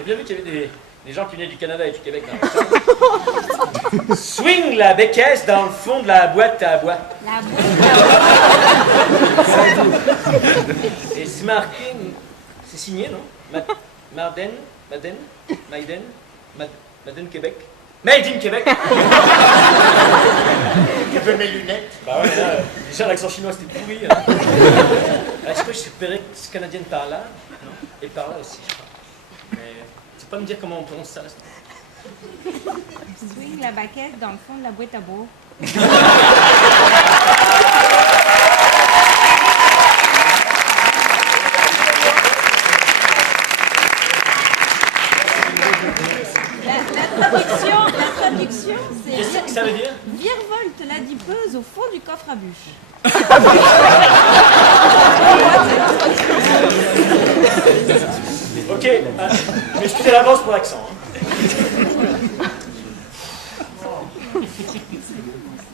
J'ai bien vu qu'il y avait des gens qui venaient du Canada et du Québec dans la salle. Swing la bécaisse dans le fond de la boîte à bois. La boîte. Et c'est marqué, c'est signé, non? Maiden, Québec. Made in Québec. Tu veux mes lunettes? Bah ouais, là, déjà l'accent chinois c'était pourri. Hein. Est-ce que je supérais canadienne par là? Non. Et par là aussi, je crois. Mais tu peux pas me dire comment on prononce ça? Là. Swing la baquette dans le fond de la boîte à bois. La traduction, c'est... Qu'est-ce que ça veut dire? Virevolte l'adipeuse au fond du coffre à bûche. Ok, mais excusez l'avance pour l'accent. Hein.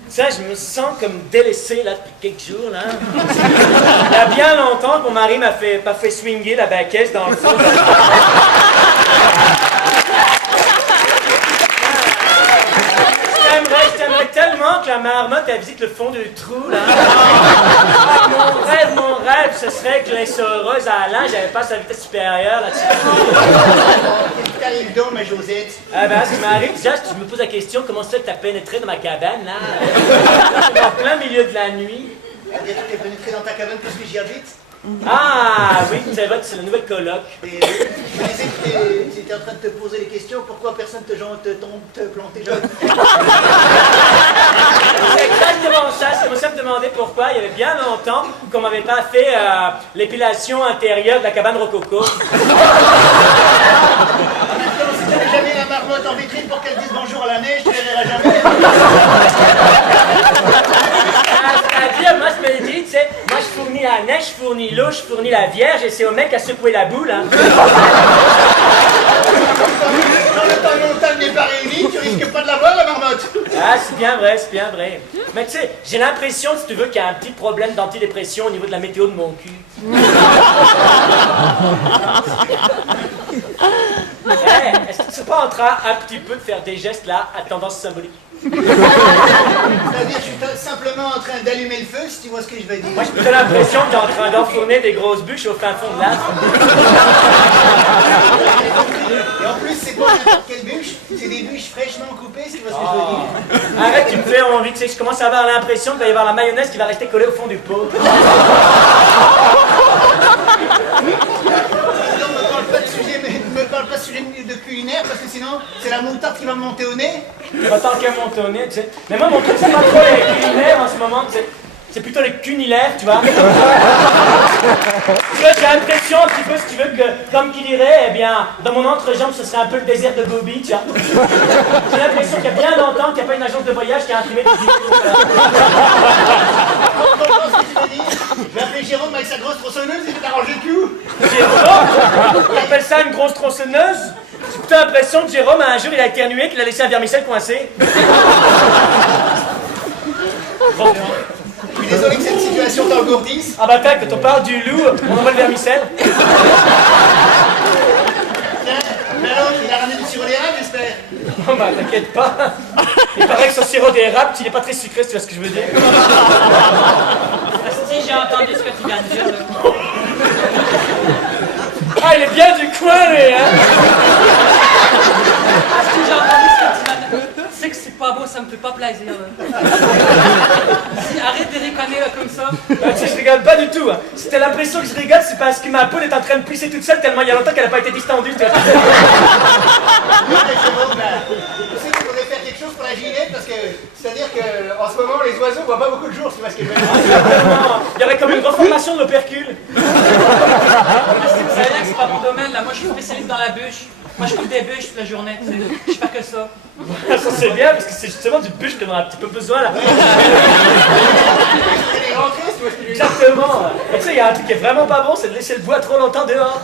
Ça, je me sens comme délaissé là depuis quelques jours là. Il y a bien longtemps que mon mari m'a pas fait swinger la baquette dans le fond. Je t'aimerais tellement que la marmotte elle visite le fond du trou là. Ah, mon rêve, ce serait que l'insoreuse à linge elle passe à vitesse supérieure là-dessus. Qu'est-ce qui t'arrive donc, ma Josette? Ah ben, ce qui m'arrive, déjà, je me pose la question, comment ça fait que t'as pénétré dans ma cabane, là? En plein milieu de la nuit. Ah, tu t'es pénétré dans ta cabane parce que j'y habite? Ah, oui, c'est vrai que c'est la nouvelle coloc. Et je disais que tu étais en train de te poser les questions, pourquoi personne te planter jaune? C'est exactement ça, je commençais à me demander pourquoi, il y avait bien longtemps qu'on m'avait pas fait l'épilation intérieure de la cabane rococo. Si t'avais jamais la marmotte en vitrine pour qu'elle dise bonjour à la neige, tu verras jamais. C'est-à-dire, moi je me dis, tu sais, moi je fournis la neige, je fournis l'eau, je fournis la vierge et c'est au mec à secouer la boule. Hein. Quand le temps montagne n'est pas réuni, tu risques pas de la voir, la marmotte. Ah, c'est bien vrai, c'est bien vrai. Mais tu sais, j'ai l'impression, si tu veux, qu'il y a un petit problème d'antidépression au niveau de la météo de mon cul. Hey, est-ce que tu ne sais pas en train un petit peu de faire des gestes là à tendance symbolique? C'est-à-dire, je suis simplement en train d'allumer le feu, si tu vois ce que je veux dire. Moi, j'ai plutôt l'impression que tu es en train d'enfourner des grosses bûches au fin fond de l'âtre. Et en plus, c'est pas n'importe quelle bûche, c'est des bûches fraîchement coupées, si tu vois ce que je veux dire. Arrête, tu me fais envie, tu sais, je commence à avoir l'impression qu'il va y avoir la mayonnaise qui va rester collée au fond du pot. Donc, me parle pas de sujet de culinaire, parce que sinon, c'est la moutarde qui va me monter au nez. Autant qu'elle monte au nez, tu sais. Mais moi, mon truc, c'est pas trop les culinaires en ce moment, tu sais. C'est plutôt les cunilaires, tu vois. Tu vois, j'ai l'impression un petit peu, si tu veux, que, comme qui dirait, eh bien, dans mon entrejambe, ce serait un peu le désert de Gobi, tu vois. J'ai l'impression qu'il y a bien longtemps qu'il n'y a pas une agence de voyage qui a imprimé des vidéos. Comprends ce que tu veux dire? Je vais appeler Jérôme avec sa grosse tronçonneuse, il va t'arranger le cul. Jérôme? On appelle ça une grosse tronçonneuse? J'ai plutôt l'impression que Jérôme, un jour, il a éternué, qu'il a laissé un vermicelle coincé. Bon. Je suis désolé que cette situation t'engourdisse. Ah bah tac, quand on parle du loup, on envoie le vermicelle. Tiens, mais alors, il a ramené du sirop d'érable, j'espère. Oh bah t'inquiète pas. Il paraît que son sirop d'érable, il est pas très sucré, si tu vois ce que je veux dire. Si j'ai entendu ce que tu viens de dire, là. Ah, il est bien du coin, lui, hein. Si j'ai entendu ce que tu viens de dire, tu sais que c'est pas beau, ça me fait pas plaisir, là. Arrête de ricaner, là, comme ça. Bah, tu sais, je rigole pas du tout. Hein. Si t'as l'impression que je rigole, c'est parce que ma poule est en train de plisser toute seule tellement il y a longtemps qu'elle a pas été distendue. Tu vois. Tu sais qu'il faudrait faire quelque chose pour la ginette, parce que, c'est-à-dire qu'en ce moment, les oiseaux voient pas beaucoup de jours, tu vois ce que je veux dire. Il y aurait comme une reformation de l'opercule. Parce que vous savez que c'est pas mon domaine, là. Moi, je suis spécialiste dans la bûche. Moi, je coupe des bûches toute la journée. Je fais que ça. Ça c'est bien parce que c'est justement du bûche qu'on a un petit peu besoin là. Elle est rentrée, tu vois ce que je veux dire. Exactement. Et tu sais, il y a un truc qui est vraiment pas bon, c'est de laisser le bois trop longtemps dehors.